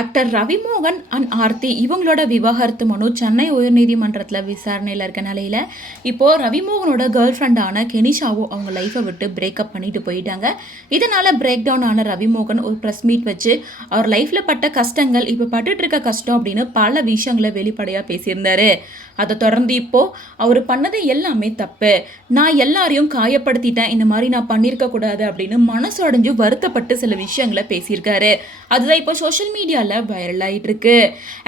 Actor Ravi Mohan and Aarthi இவங்களோட விவாகரத்து மனு சென்னை உயர்நீதிமன்றத்தில் விசாரணையில் இருக்க நிலையில் இப்போது ரவிமோகனோட கேர்ள் ஃப்ரெண்டான கெனிஷாவோ அவங்க லைஃப்பை விட்டு பிரேக்கப் பண்ணிட்டு போயிட்டாங்க. இதனால் பிரேக் டவுன் ஆன ரவிமோகன் ஒரு ப்ரெஸ் மீட் வச்சு அவர் லைஃப்பில் பட்ட கஷ்டங்கள், இப்போ பட்டுட்டு இருக்க கஷ்டம் அப்படின்னு பல விஷயங்களை வெளிப்படையாக பேசியிருந்தாரு. அதை தொடர்ந்து இப்போது அவர் பண்ணது எல்லாமே தப்பு, நான் எல்லாரையும் காயப்படுத்திட்டேன், இந்த மாதிரி நான் பண்ணியிருக்க கூடாது அப்படின்னு மனசு அடைஞ்சு வருத்தப்பட்டு சில விஷயங்களை பேசியிருக்காரு. அதுதான் இப்போ சோஷியல் மீடியாவில் வைரல் ஆகிட்டு இருக்கு.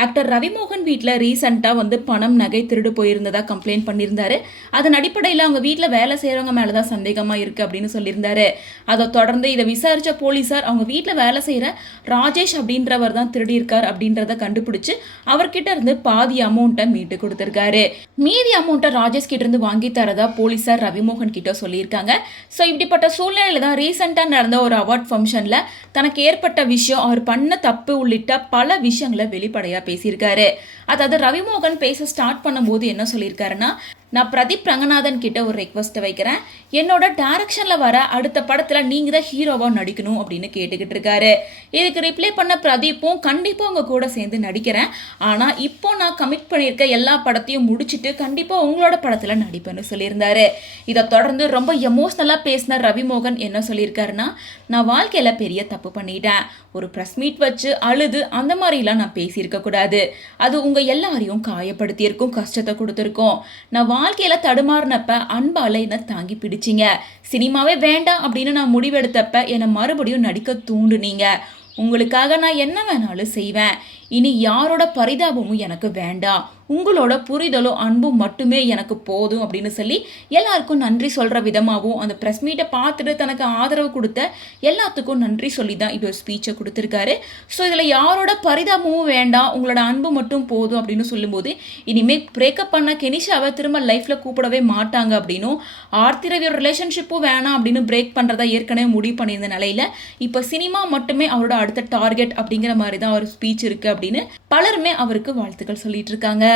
ஆக்டர் ரவிமோகன் வீட்டில் ரீசெண்டாக பணம் நகை திருடு போயிருந்ததா கம்ப்ளைண்ட் பண்ணியிருந்தாரு. அதன் அடிப்படையில் அவங்க வீட்டில் வேலை செய்கிறவங்க மேலே தான் சந்தேகமாக இருக்குது அப்படின்னு சொல்லியிருந்தாரு. அதை தொடர்ந்து இதை விசாரித்த போலீஸார் அவங்க வீட்டில் வேலை செய்கிற ராஜேஷ் அப்படின்றவர் தான் திருடி இருக்கார் அப்படின்றத கண்டுபிடிச்சு அவர்கிட்ட இருந்து பாதி அமௌண்ட்டை மீட்டு கொடுத்துருக்காரு. மீதி அமௌண்ட்டை ராஜேஷ் கிட்ட இருந்து வாங்கி தரதா போலீஸார் ரவிமோகன் கிட்ட சொல்லியிருக்காங்க. ஸோ இப்படிப்பட்ட சூழ்நிலையில தான் ரீசெண்டாக நடந்த ஒரு அவார்ட் ஃபங்க்ஷன்ல தனக்கு ஏற்பட்ட விஷயம், அவர் பண்ண தப்பு உள்ளிட்ட பல விஷயங்களை வெளிப்படையா பேசியிருக்காரு. அதாவது ரவிமோகன் பேச ஸ்டார்ட் பண்ணும்போது என்ன சொல்லியிருக்காருன்னா, நான் பிரதீப் ரங்கநாதன் கிட்ட ஒரு ரெக்வஸ்ட்டை வைக்கிறேன், என்னோட டைரக்ஷனில் வர அடுத்த படத்தில் நீங்கள் தான் ஹீரோவாக நடிக்கணும் அப்படின்னு கேட்டுக்கிட்டு இருக்காரு. இதுக்கு ரிப்ளை பண்ண பிரதீப்பும் கண்டிப்பாக உங்கள் கூட சேர்ந்து நடிக்கிறேன், ஆனால் இப்போ நான் கமிட் பண்ணியிருக்க எல்லா படத்தையும் முடிச்சுட்டு கண்டிப்பாக உங்களோட படத்தில் நடிப்பேன்னு சொல்லியிருந்தாரு. இதை தொடர்ந்து ரொம்ப எமோஷ்னலாக பேசின ரவிமோகன் என்ன சொல்லியிருக்காருன்னா, நான் வாழ்க்கையில் பெரிய தப்பு பண்ணிட்டேன், ஒரு ப்ரெஸ் மீட் வச்சு அழுது அந்த மாதிரிலாம் நான் பேசியிருக்க கூடாது, அது உங்கள் எல்லாரையும் காயப்படுத்தியிருக்கும், கஷ்டத்தை கொடுத்துருக்கோம். நான் வாழ்க்கையில தடுமாறினப்ப அன்பால என்ன தாங்கி பிடிச்சிங்க, சினிமாவே வேண்டாம் அப்படின்னு நான் முடிவெடுத்தப்ப என்னை மறுபடியும் நடிக்க தூண்டுனீங்க, உங்களுக்காக நான் என்ன வேணாலும் செய்வேன், இனி யாரோட பரிதாபமும் எனக்கு வேண்டாம், உங்களோட புரிதலும் அன்பும் மட்டுமே எனக்கு போதும் அப்படின்னு சொல்லி எல்லாருக்கும் நன்றி சொல்கிற விதமாகவும் அந்த ப்ரெஸ் மீட்டை பார்த்துட்டு தனக்கு ஆதரவு கொடுத்த எல்லாத்துக்கும் நன்றி சொல்லி தான் இப்போ ஸ்பீச்சை கொடுத்துருக்காரு. ஸோ இதில் யாரோட பரிதாபமும் வேண்டாம், உங்களோட அன்பு மட்டும் போதும் அப்படின்னு சொல்லும்போது இனிமேல் பிரேக்கப் பண்ண கெனிஷாவை திரும்ப லைஃப்பில் கூப்பிடவே மாட்டாங்க அப்படின்னும், ஆர்த்தி ரவியோட ரிலேஷன்ஷிப்பும் வேணாம் அப்படின்னு பிரேக் பண்ணுறதா ஏற்கனவே முடிவு பண்ணியிருந்த நிலையில் இப்போ சினிமா மட்டுமே அவரோட அடுத்த டார்கெட் அப்படிங்கிற மாதிரி தான் அவர் ஸ்பீச் இருக்குது அப்படின்னு பலருமே அவருக்கு வாழ்த்துக்கள் சொல்லிட்டு இருக்காங்க.